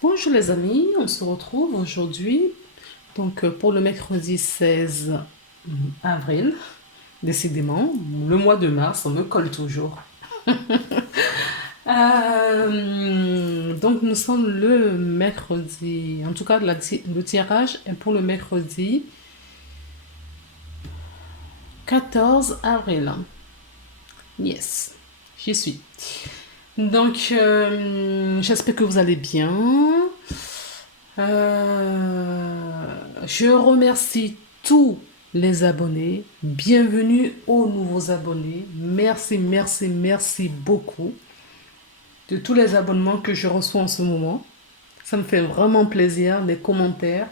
Bonjour les amis, on se retrouve aujourd'hui pour le mercredi 16 avril. Décidément, le mois de mars, on me colle toujours. Donc nous sommes le mercredi, en tout cas le tirage est pour le mercredi 14 avril. Yes, j'y suis. J'espère que vous allez bien. Je remercie tous les abonnés. Bienvenue aux nouveaux abonnés. Merci, merci, merci beaucoup de tous les abonnements que je reçois en ce moment. Ça me fait vraiment plaisir. Les commentaires,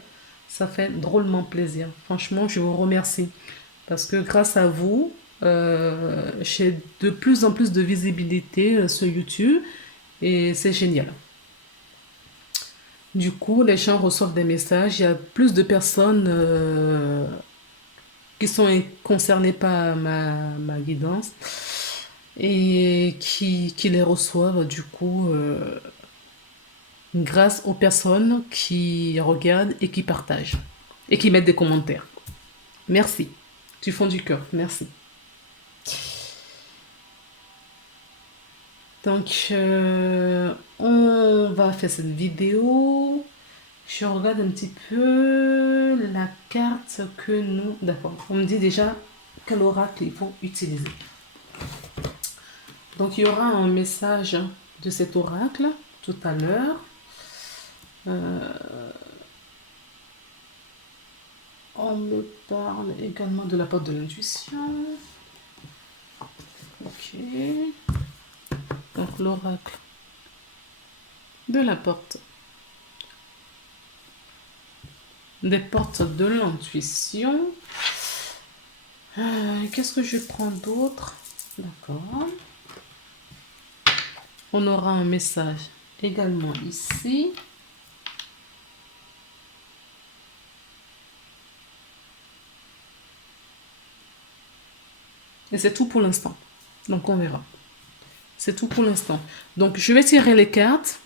ça fait drôlement plaisir. Franchement, je vous remercie. Parce que grâce à vous, j'ai de plus en plus de visibilité sur YouTube et c'est génial. Du coup, les gens reçoivent des messages. Il y a plus de personnes qui sont concernées par ma guidance et qui les reçoivent du coup grâce aux personnes qui regardent et qui partagent et qui mettent des commentaires. Merci. Du fond du cœur, merci. On va faire cette vidéo. Je regarde un petit peu la carte que nous... D'accord, on me dit déjà quel oracle il faut utiliser. Donc, il y aura un message de cet oracle tout à l'heure. On me parle également de la porte de l'intuition. Ok. Donc, l'oracle de la porte. Des portes de l'intuition. Qu'est-ce que je prends d'autre? D'accord. On aura un message également ici. Et c'est tout pour l'instant. Donc, on verra. C'est tout pour l'instant. Donc, je vais tirer les cartes.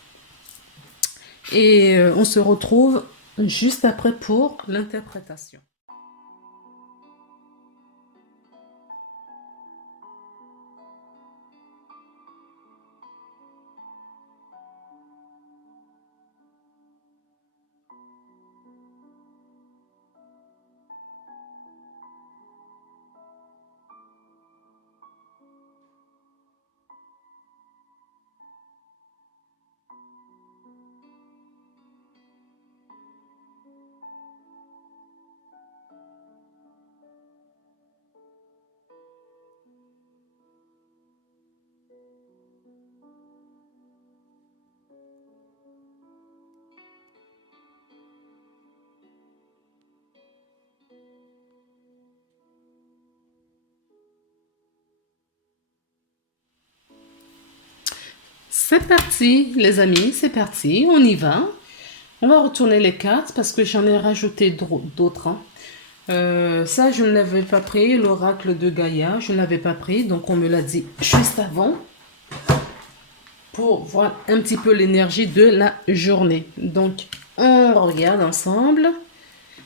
Et on se retrouve juste après pour l'interprétation. C'est parti, les amis, c'est parti, on y va. On va retourner les cartes parce que j'en ai rajouté d'autres. Hein. Ça, je ne l'avais pas pris, l'oracle de Gaïa, je ne l'avais pas pris, donc on me l'a dit juste avant pour voir un petit peu l'énergie de la journée. Donc, on regarde ensemble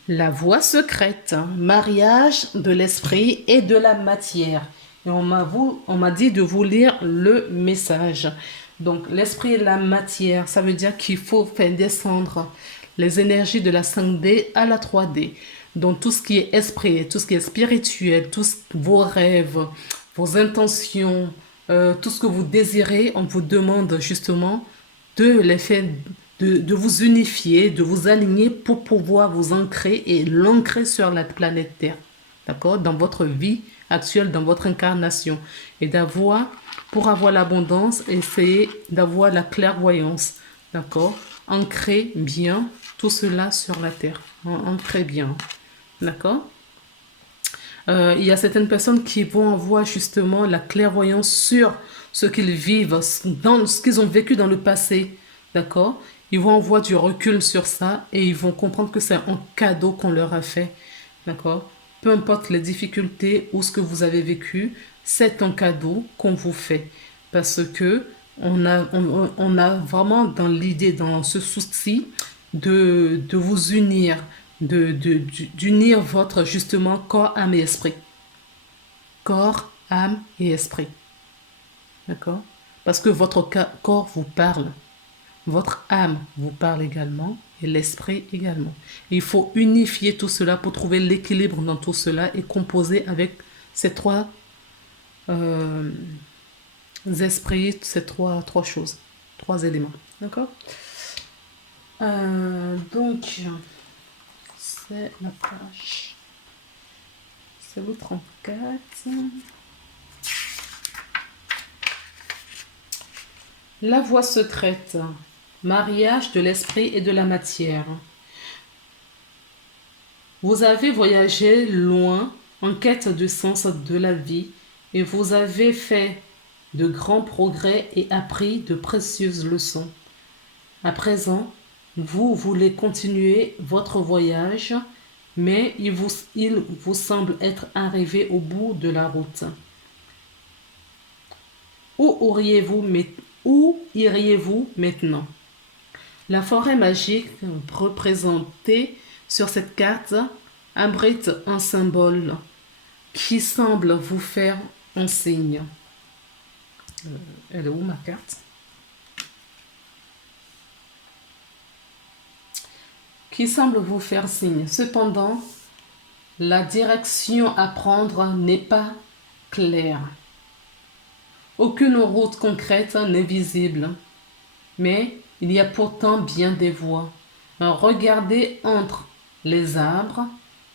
la voie secrète, mariage de l'esprit et de la matière. Et on m'a dit de vous lire le message. Donc, l'esprit et la matière, ça veut dire qu'il faut faire descendre les énergies de la 5D à la 3D. Donc, tout ce qui est esprit, tout ce qui est spirituel, vos rêves, vos intentions, tout ce que vous désirez, on vous demande justement de les faire, de vous unifier, de vous aligner pour pouvoir vous ancrer et l'ancrer sur la planète Terre. D'accord? Dans votre vie actuelle, dans votre incarnation. Et pour avoir l'abondance, essayez d'avoir la clairvoyance. D'accord? Ancrez bien tout cela sur la Terre. Ancrez bien. D'accord? Il y a certaines personnes qui vont avoir justement la clairvoyance sur ce qu'ils vivent, dans ce qu'ils ont vécu dans le passé. D'accord? Ils vont avoir du recul sur ça et ils vont comprendre que c'est un cadeau qu'on leur a fait. D'accord? Peu importe les difficultés ou ce que vous avez vécu, c'est un cadeau qu'on vous fait. Parce que on a vraiment dans l'idée, dans ce souci de vous unir, d'unir votre justement corps, âme et esprit. Corps, âme et esprit. D'accord? Parce que votre corps vous parle. Votre âme vous parle également et l'esprit également. Il faut unifier tout cela pour trouver l'équilibre dans tout cela et composer avec ces trois euh, esprits, ces trois choses, trois éléments. D'accord? Donc, c'est la page. C'est le 34. La voie secrète. Mariage de l'esprit et de la matière. Vous avez voyagé loin en quête du sens de la vie et vous avez fait de grands progrès et appris de précieuses leçons. À présent, vous voulez continuer votre voyage, mais il vous semble être arrivé au bout de la route. Où iriez-vous maintenant? La forêt magique représentée sur cette carte abrite un symbole qui semble vous faire un signe. Elle est où ma carte? Qui semble vous faire signe. Cependant, la direction à prendre n'est pas claire. Aucune route concrète n'est visible, mais il y a pourtant bien des voies. Regardez entre les arbres,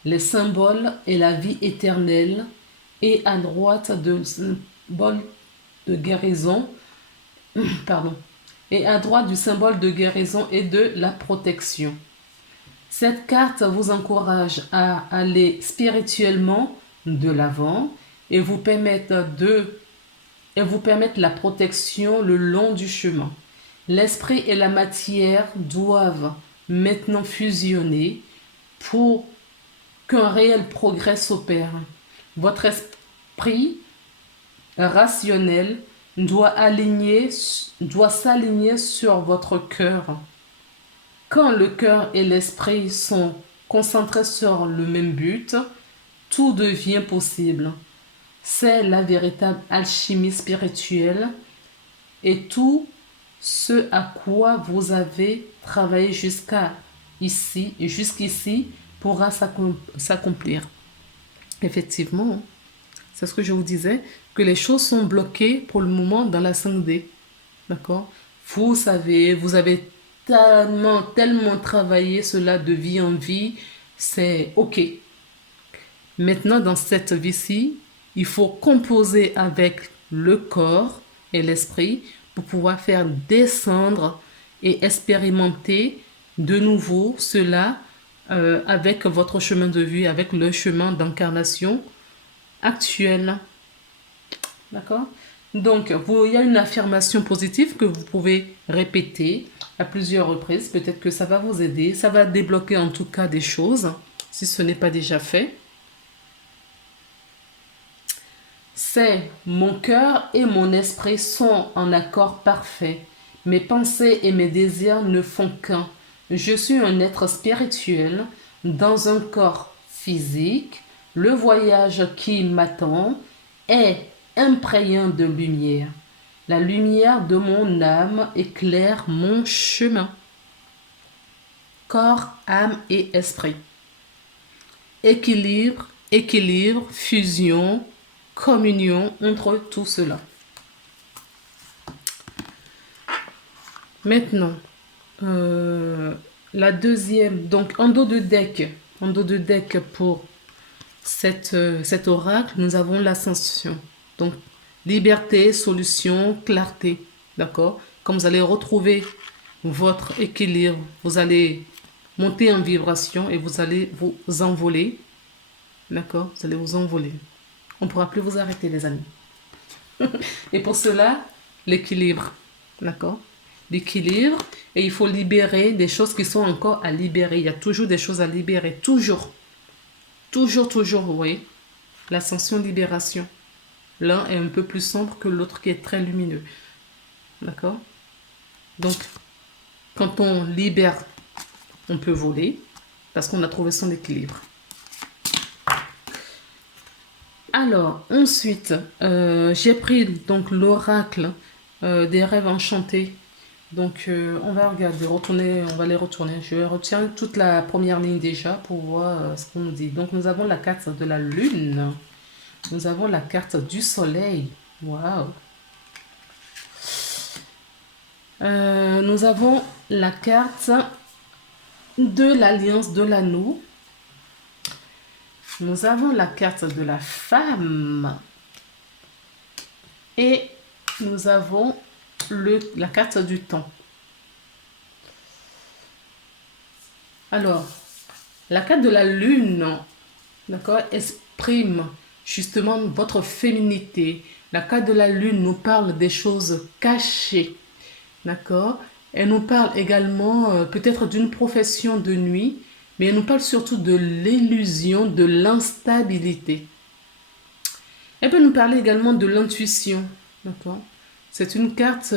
les symboles et la vie éternelle, et à droite de symbole de guérison, pardon, et à droite du symbole de guérison et de la protection. Cette carte vous encourage à aller spirituellement de l'avant et vous permettre la protection le long du chemin. L'esprit et la matière doivent maintenant fusionner pour qu'un réel progrès s'opère. Votre esprit rationnel doit s'aligner sur votre cœur. Quand le cœur et l'esprit sont concentrés sur le même but, tout devient possible. C'est la véritable alchimie spirituelle et tout ce à quoi vous avez travaillé jusqu'ici pourra s'accomplir. Effectivement, c'est ce que je vous disais, que les choses sont bloquées pour le moment dans la 5D. D'accord? Vous savez, vous avez tellement travaillé cela de vie en vie, c'est OK. Maintenant, dans cette vie-ci, il faut composer avec le corps et l'esprit pour pouvoir faire descendre et expérimenter de nouveau cela avec votre chemin de vie, avec le chemin d'incarnation actuel. D'accord? Donc, il y a une affirmation positive que vous pouvez répéter à plusieurs reprises. Peut-être que ça va vous aider. Ça va débloquer en tout cas des choses, si ce n'est pas déjà fait. C'est mon cœur et mon esprit sont en accord parfait. Mes pensées et mes désirs ne font qu'un. Je suis un être spirituel dans un corps physique. Le voyage qui m'attend est imprégné de lumière. La lumière de mon âme éclaire mon chemin. Corps, âme et esprit. Équilibre, fusion, communion entre tout cela. Maintenant, la deuxième, donc en dos de deck pour cet oracle, nous avons l'ascension. Donc, liberté, solution, clarté. D'accord? Quand vous allez retrouver votre équilibre, vous allez monter en vibration et vous allez vous envoler. D'accord? Vous allez vous envoler. On ne pourra plus vous arrêter, les amis. Et pour cela, l'équilibre. D'accord? L'équilibre. Et il faut libérer des choses qui sont encore à libérer. Il y a toujours des choses à libérer. Toujours. Toujours, oui. L'ascension-libération. L'un est un peu plus sombre que l'autre qui est très lumineux. D'accord? Donc, quand on libère, on peut voler parce qu'on a trouvé son équilibre. Alors, ensuite, j'ai pris donc l'oracle des rêves enchantés. Donc, on va regarder, retourner, on va les retourner. Je retiens toute la première ligne déjà pour voir ce qu'on nous dit. Donc, nous avons la carte de la lune. Nous avons la carte du soleil. Waouh! Nous avons la carte de l'alliance de l'anneau. Nous avons la carte de la femme. Et nous avons la carte du temps. Alors, la carte de la lune, d'accord, exprime justement votre féminité. La carte de la lune nous parle des choses cachées, d'accord. Elle nous parle également peut-être d'une profession de nuit, mais elle nous parle surtout de l'illusion, de l'instabilité. Elle peut nous parler également de l'intuition, d'accord. C'est une carte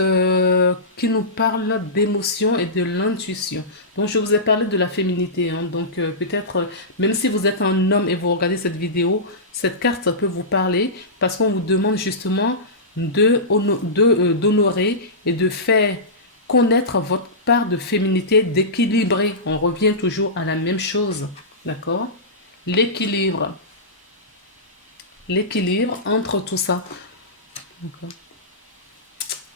qui nous parle d'émotion et de l'intuition. Donc, je vous ai parlé de la féminité. Hein. Donc, peut-être, même si vous êtes un homme et vous regardez cette vidéo, cette carte peut vous parler parce qu'on vous demande justement d'honorer et de faire connaître votre part de féminité, d'équilibrer. On revient toujours à la même chose. D'accord? L'équilibre. L'équilibre entre tout ça. D'accord?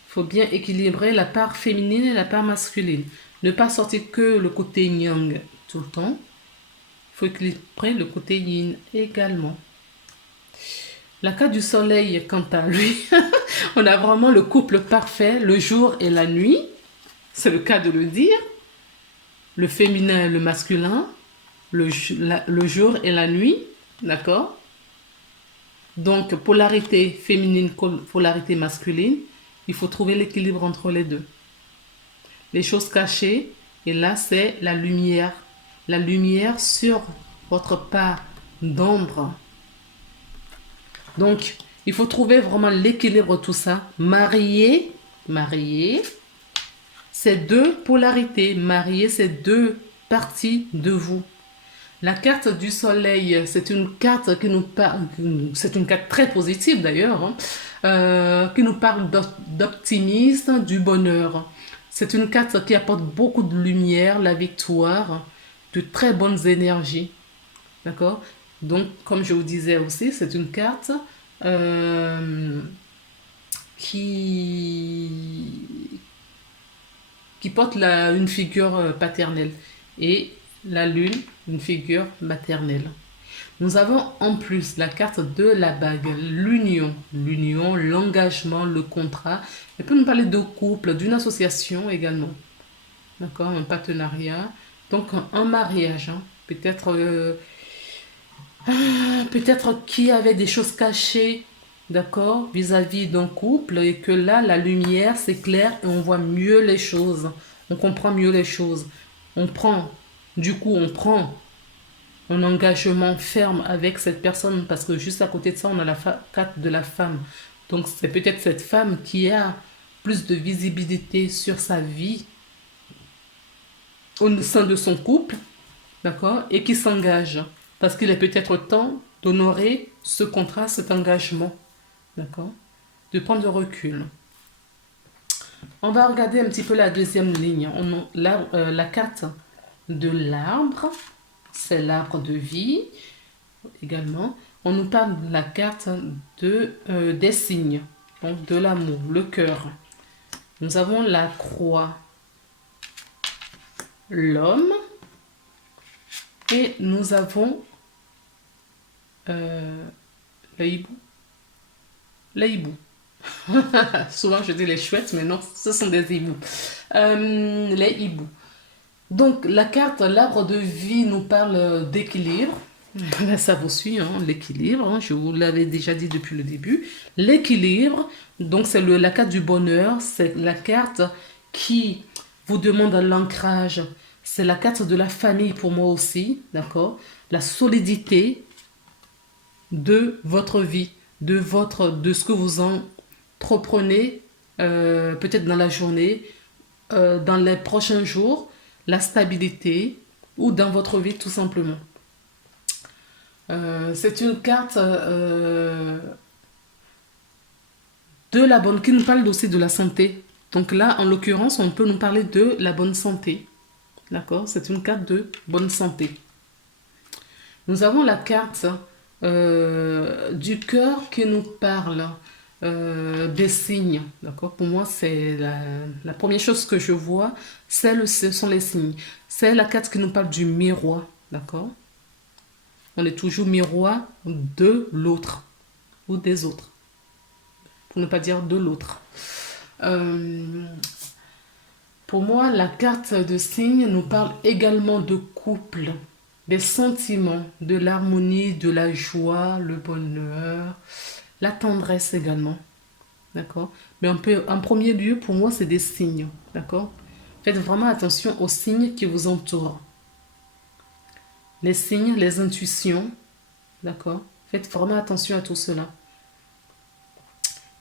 Faut bien équilibrer la part féminine et la part masculine. Ne pas sortir que le côté yang tout le temps. Il faut équilibrer le côté yin également. La carte du soleil, quant à lui, on a vraiment le couple parfait, le jour et la nuit. C'est le cas de le dire. Le féminin et le masculin, le jour et la nuit. D'accord? Donc, polarité féminine, polarité masculine. Il faut trouver l'équilibre entre les deux. Les choses cachées, et là, c'est la lumière. La lumière sur votre part d'ombre. Donc, il faut trouver vraiment l'équilibre de tout ça. Marier, c'est deux polarités. Marier, c'est deux parties de vous. La carte du soleil, c'est une carte qui nous parle, c'est une carte très positive d'ailleurs, hein, qui nous parle d'optimisme, du bonheur. C'est une carte qui apporte beaucoup de lumière, la victoire, de très bonnes énergies. D'accord? Donc, comme je vous disais aussi, c'est une carte qui porte une figure paternelle. Et la lune, une figure maternelle. Nous avons en plus la carte de la bague, l'union, l'engagement, le contrat. Elle peut nous parler de couple, d'une association également. D'accord, un partenariat. Donc un mariage, hein. Peut-être qui avait des choses cachées, d'accord, vis-à-vis d'un couple et que là, la lumière s'éclaire et on voit mieux les choses. On comprend mieux les choses. On prend un engagement ferme avec cette personne parce que juste à côté de ça, on a la carte de la femme. Donc, c'est peut-être cette femme qui a plus de visibilité sur sa vie au sein de son couple, d'accord, et qui s'engage. Parce qu'il est peut-être temps d'honorer ce contrat, cet engagement, d'accord, de prendre du recul. On va regarder un petit peu la deuxième ligne. La carte de l'arbre, c'est l'arbre de vie également. On nous parle de la carte des signes, donc de l'amour, le cœur. Nous avons la croix, l'homme, et nous avons le hibou. Souvent je dis les chouettes, mais non, ce sont des hiboux. Les hiboux. Donc la carte, l'arbre de vie nous parle d'équilibre. Ça vous suit, hein, l'équilibre, hein, je vous l'avais déjà dit depuis le début. L'équilibre, donc c'est la carte du bonheur, c'est la carte qui vous demande l'ancrage. C'est la carte de la famille pour moi aussi, d'accord? La solidité de votre vie, de ce que vous entreprenez peut-être dans la journée, dans les prochains jours, la stabilité ou dans votre vie tout simplement. C'est une carte de la bonne qui nous parle aussi de la santé. Donc là, en l'occurrence, on peut nous parler de la bonne santé. D'accord? C'est une carte de bonne santé. Nous avons la carte du cœur qui nous parle des signes. D'accord? Pour moi, c'est la première chose que je vois, ce sont les signes. C'est la carte qui nous parle du miroir. D'accord? On est toujours miroir de l'autre ou des autres. Pour ne pas dire de l'autre. Euh, pour moi, la carte de signe nous parle également de couple, des sentiments, de l'harmonie, de la joie, le bonheur, la tendresse également. D'accord? Mais en premier lieu, pour moi, c'est des signes. D'accord? Faites vraiment attention aux signes qui vous entourent. Les signes, les intuitions. D'accord? Faites vraiment attention à tout cela.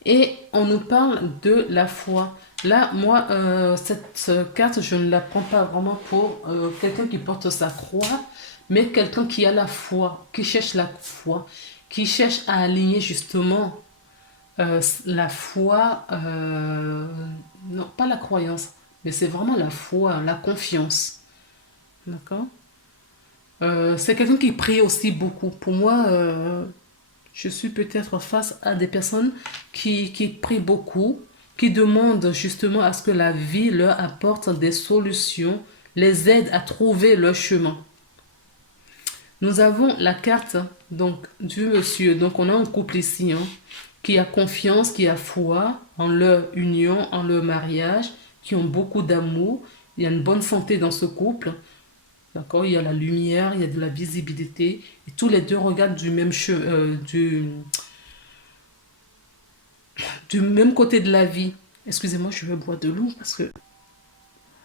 Et on nous parle de la foi. Là, moi, cette carte, je ne la prends pas vraiment pour quelqu'un qui porte sa croix, mais quelqu'un qui a la foi, qui cherche la foi, qui cherche à aligner justement la foi, non, pas la croyance, mais c'est vraiment la foi, la confiance. D'accord? C'est quelqu'un qui prie aussi beaucoup. Pour moi, je suis peut-être face à des personnes qui prient beaucoup, qui demandent justement à ce que la vie leur apporte des solutions, les aide à trouver leur chemin. Nous avons la carte donc du monsieur. Donc on a un couple ici qui a confiance, qui a foi en leur union, en leur mariage, qui ont beaucoup d'amour. Il y a une bonne santé dans ce couple. D'accord? Il y a la lumière, il y a de la visibilité. Et tous les deux regardent du même du même côté de la vie. Excusez-moi, je vais boire de l'eau parce que...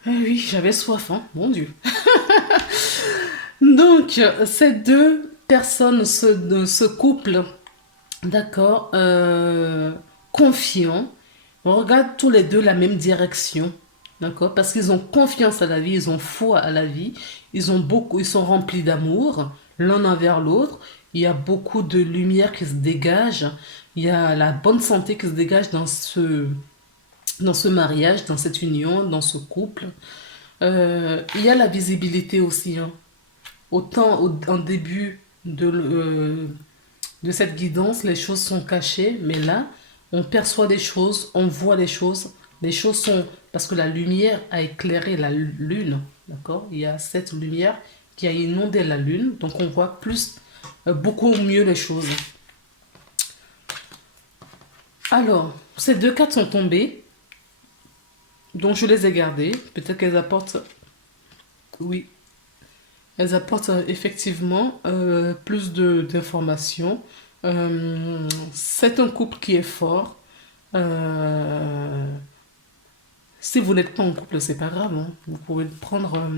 Ah oui, j'avais soif, hein, mon Dieu. Donc, ces deux personnes, ce couple, d'accord, confiants, regardent tous les deux la même direction, d'accord, parce qu'ils ont confiance à la vie, ils ont foi à la vie, ils sont remplis d'amour l'un envers l'autre, il y a beaucoup de lumière qui se dégage, il y a la bonne santé qui se dégage dans ce mariage, dans cette union, dans ce couple. Il y a la visibilité aussi, hein. Autant en début de cette guidance, les choses sont cachées, mais là, on perçoit des choses, on voit des choses. Les choses sont... Parce que la lumière a éclairé la lune, d'accord? Il y a cette lumière qui a inondé la lune, donc on voit beaucoup mieux les choses. Alors, ces deux cartes sont tombées, donc je les ai gardées. Peut-être qu'elles apportent... Oui, elles apportent effectivement plus d'informations. C'est un couple qui est fort. Euh, Si vous n'êtes pas en couple, c'est pas grave, hein. Vous pouvez le prendre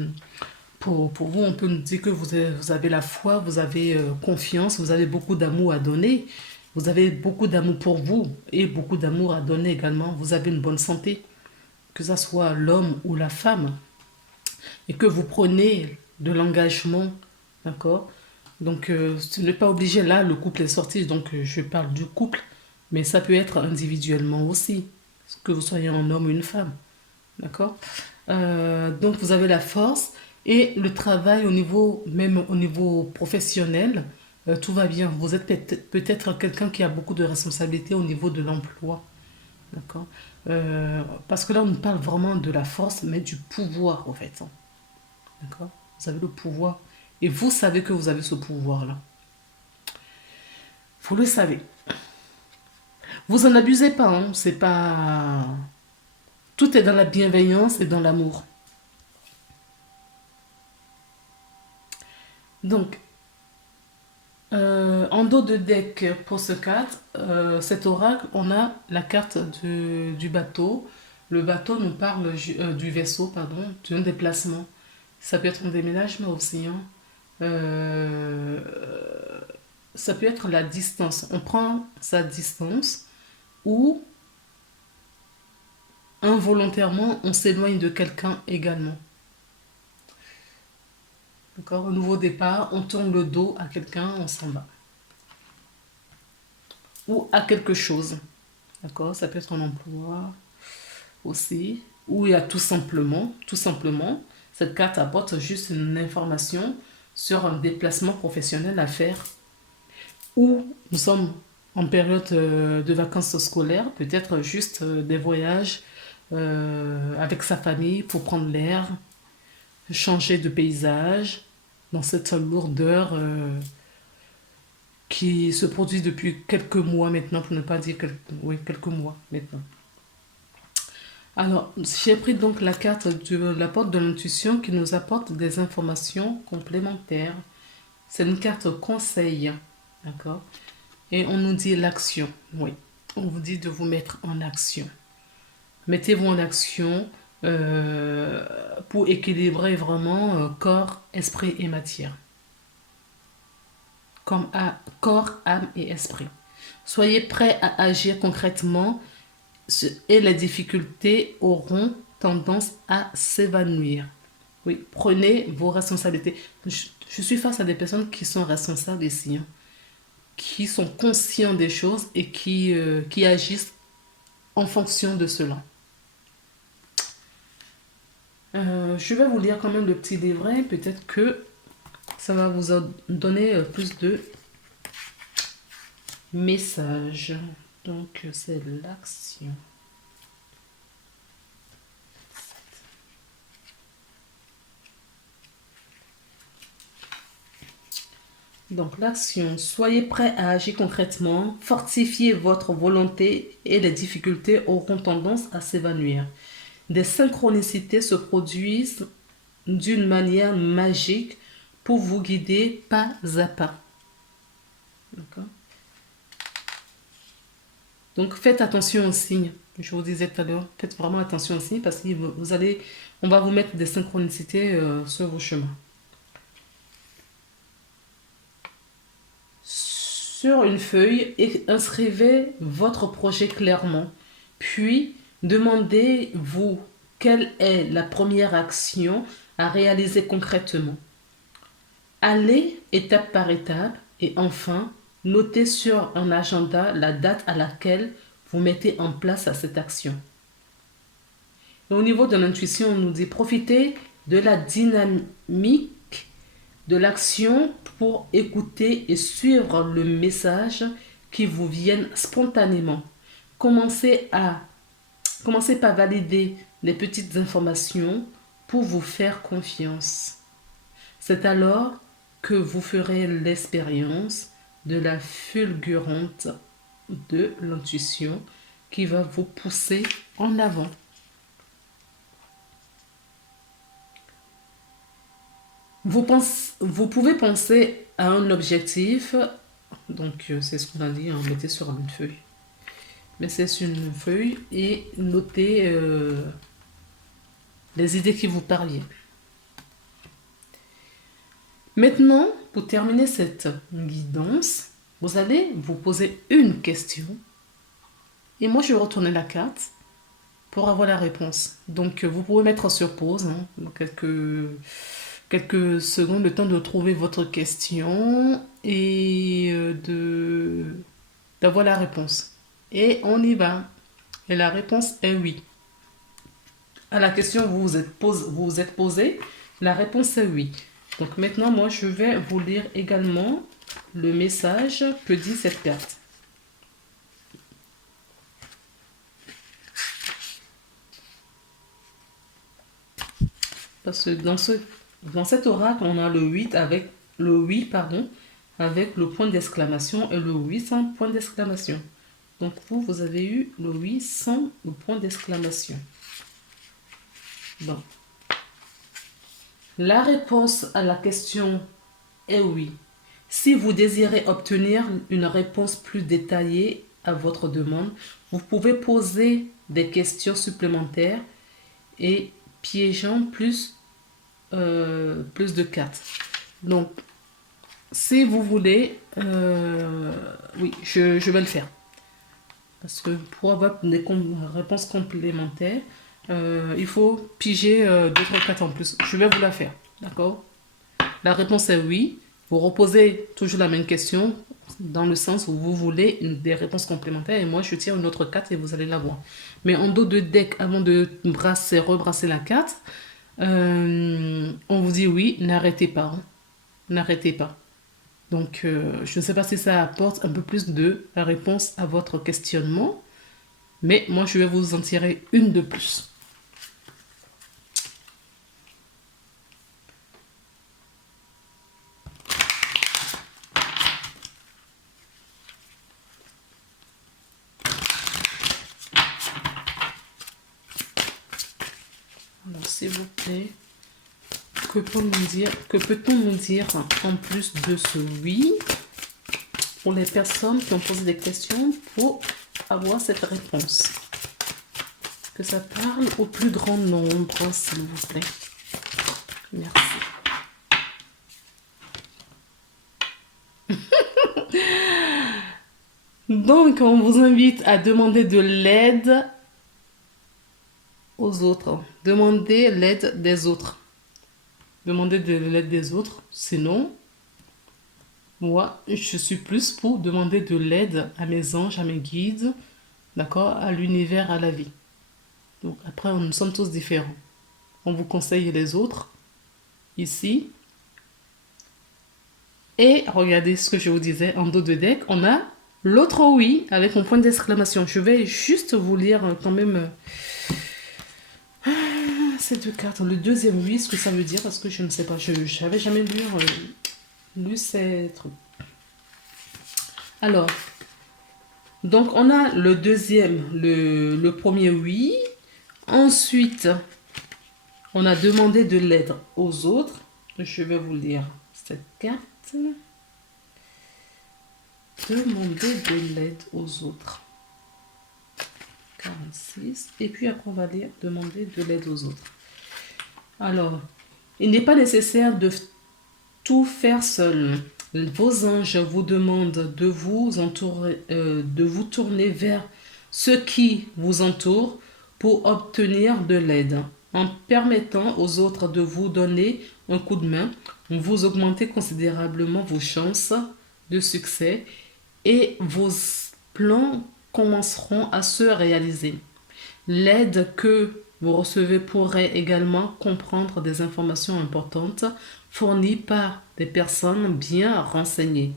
pour vous. On peut nous dire que vous avez la foi, vous avez confiance, vous avez beaucoup d'amour à donner. Vous avez beaucoup d'amour pour vous et beaucoup d'amour à donner également. Vous avez une bonne santé, que ce soit l'homme ou la femme. Et que vous prenez de l'engagement, d'accord? Donc, ce n'est pas obligé. Là, le couple est sorti, donc je parle du couple. Mais ça peut être individuellement aussi, que vous soyez un homme ou une femme. D'accord? Donc vous avez la force et le travail même au niveau professionnel, tout va bien. Vous êtes peut-être quelqu'un qui a beaucoup de responsabilités au niveau de l'emploi. D'accord? Parce que là, on nous parle vraiment de la force, mais du pouvoir, en fait, hein. D'accord? Vous avez le pouvoir. Et vous savez que vous avez ce pouvoir-là. Vous le savez. Vous en abusez pas, hein. C'est pas... Tout est dans la bienveillance et dans l'amour. Donc, en dos de deck pour ce cadre, cet oracle, on a la carte du bateau. Le bateau nous parle du vaisseau, pardon, d'un déplacement. Ça peut être un déménagement aussi, hein. Euh, Ça peut être la distance. On prend sa distance ou involontairement, on s'éloigne de quelqu'un également. D'accord? Au nouveau départ, on tourne le dos à quelqu'un, on s'en va. Ou à quelque chose. D'accord? Ça peut être un emploi aussi. Ou il y a tout simplement, cette carte apporte juste une information sur un déplacement professionnel à faire. Ou nous sommes en période de vacances scolaires, peut-être juste des voyages avec sa famille pour prendre l'air, changer de paysage dans cette lourdeur qui se produit depuis quelques mois maintenant, pour ne pas dire oui, quelques mois maintenant. Alors, j'ai pris donc la carte de la porte de l'intuition qui nous apporte des informations complémentaires. C'est une carte conseil, d'accord? Et on nous dit l'action, oui. On vous dit de vous mettre en action. Mettez-vous en action pour équilibrer vraiment corps, esprit et matière. Comme corps, âme et esprit. Soyez prêts à agir concrètement et les difficultés auront tendance à s'évanouir. Oui, prenez vos responsabilités. Je suis face à des personnes qui sont responsables ici, hein, qui sont conscients des choses et qui agissent en fonction de cela. Je vais vous lire quand même le petit livret. Peut-être que ça va vous donner plus de messages. Donc, c'est l'action. Donc, l'action. Soyez prêts à agir concrètement. Fortifiez votre volonté et les difficultés auront tendance à s'évanouir. Des synchronicités se produisent d'une manière magique pour vous guider pas à pas. D'accord? Donc, faites attention aux signes. Je vous disais tout à l'heure, faites vraiment attention aux signes parce que on va vous mettre des synchronicités sur vos chemins. Sur une feuille, inscrivez votre projet clairement. Puis, demandez-vous quelle est la première action à réaliser concrètement. Allez étape par étape et enfin, notez sur un agenda la date à laquelle vous mettez en place cette action. Et au niveau de l'intuition, on nous dit profitez de la dynamique de l'action pour écouter et suivre le message qui vous viennent spontanément. Commencez par valider les petites informations pour vous faire confiance. C'est alors que vous ferez l'expérience de la fulgurante de l'intuition qui va vous pousser en avant. Vous pouvez penser à un objectif, donc c'est ce qu'on a dit, mettez sur une feuille. Mettez sur une feuille et notez les idées qui vous parviennent. Maintenant, pour terminer cette guidance, vous allez vous poser une question. Et moi, je vais retourner la carte pour avoir la réponse. Donc, vous pouvez mettre sur pause quelques secondes, le temps de trouver votre question et d'avoir la réponse. Et on y va. Et la réponse est oui. À la question que vous vous êtes posée, la réponse est oui. Donc maintenant, moi, je vais vous lire également le message que dit cette carte. Parce que dans cet oracle, on a le 8 avec le 8, pardon, avec le point d'exclamation et le 8 sans point d'exclamation. Donc vous avez eu le 8 sans le point d'exclamation. Bon. La réponse à la question est oui. Si vous désirez obtenir une réponse plus détaillée à votre demande, vous pouvez poser des questions supplémentaires et piégeant plus de cartes. Donc, si vous voulez, oui, je vais le faire. Parce que pour avoir des réponses complémentaires, il faut piger d'autres cartes en plus. Je vais vous la faire, d'accord? La réponse est oui. Vous reposez toujours la même question dans le sens où vous voulez des réponses complémentaires et moi je tire une autre carte et vous allez la voir. Mais en dos de deck, avant de rebrasser la carte, on vous dit oui, n'arrêtez pas. Hein. N'arrêtez pas. Donc, je ne sais pas si ça apporte un peu plus de réponse à votre questionnement, mais moi, je vais vous en tirer une de plus. Alors, s'il vous plaît, que peut-on nous dire en plus de ce oui pour les personnes qui ont posé des questions pour avoir cette réponse? Que ça parle au plus grand nombre, s'il vous plaît. Merci. Donc, on vous invite à demander de l'aide aux autres. Demandez l'aide des autres. Demandez de l'aide des autres. Sinon, moi, je suis plus pour demander de l'aide à mes anges, à mes guides, d'accord, à l'univers, à la vie. Donc, après, nous sommes tous différents. On vous conseille les autres, ici. Et regardez ce que je vous disais, en dos de deck, on a l'autre oui, avec mon point d'exclamation. Je vais juste vous lire quand même ces deux cartes. Le deuxième oui, ce que ça veut dire, parce que je ne sais pas, je n'avais jamais lu ces trucs. Alors, donc on a le deuxième, le premier oui. Ensuite, on a demandé de l'aide aux autres. Je vais vous lire cette carte. Demander de l'aide aux autres. 46. Et puis après, on va lire demander de l'aide aux autres. Alors, il n'est pas nécessaire de tout faire seul. Vos anges vous demandent de vous tourner vers ceux qui vous entourent pour obtenir de l'aide. En permettant aux autres de vous donner un coup de main, vous augmentez considérablement vos chances de succès et vos plans commenceront à se réaliser. L'aide que vous recevez pourrait également comprendre des informations importantes fournies par des personnes bien renseignées.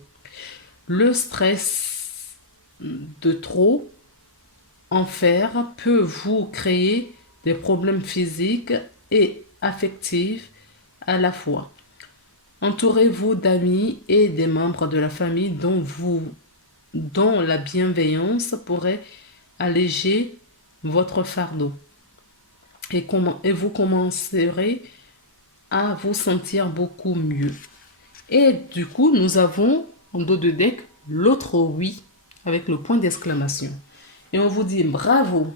Le stress de trop en faire peut vous créer des problèmes physiques et affectifs à la fois. Entourez-vous d'amis et des membres de la famille dont la bienveillance pourrait alléger votre fardeau. Et vous commencerez à vous sentir beaucoup mieux. Et du coup, nous avons en dos de deck l'autre oui avec le point d'exclamation. Et on vous dit bravo,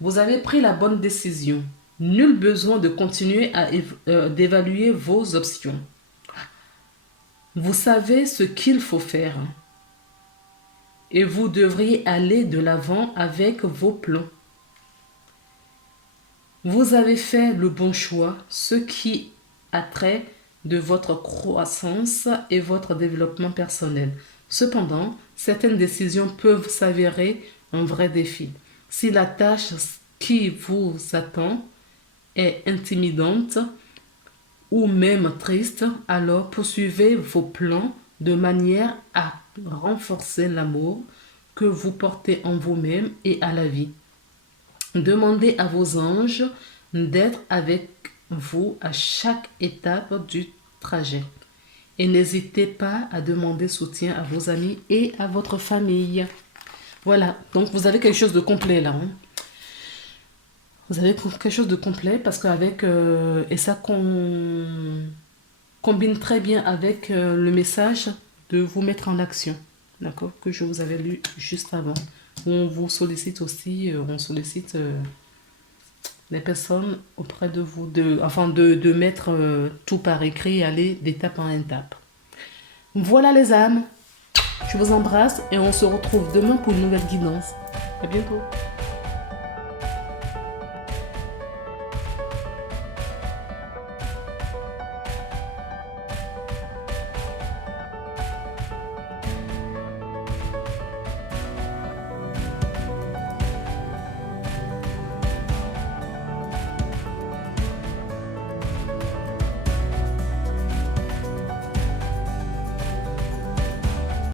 vous avez pris la bonne décision. Nul besoin de continuer d'évaluer vos options. Vous savez ce qu'il faut faire. Et vous devriez aller de l'avant avec vos plans. Vous avez fait le bon choix, ce qui a trait de votre croissance et votre développement personnel. Cependant, certaines décisions peuvent s'avérer un vrai défi. Si la tâche qui vous attend est intimidante ou même triste, alors poursuivez vos plans de manière à renforcer l'amour que vous portez en vous-même et à la vie. Demandez à vos anges d'être avec vous à chaque étape du trajet. Et n'hésitez pas à demander soutien à vos amis et à votre famille. Voilà, donc vous avez quelque chose de complet là. Hein. Vous avez quelque chose de complet parce qu'avec... et ça combine très bien avec le message de vous mettre en action. D'accord? Que je vous avais lu juste avant. On vous sollicite aussi, on sollicite les personnes auprès de vous, de mettre tout par écrit et aller d'étape en étape. Voilà les âmes, je vous embrasse et on se retrouve demain pour une nouvelle guidance. À bientôt.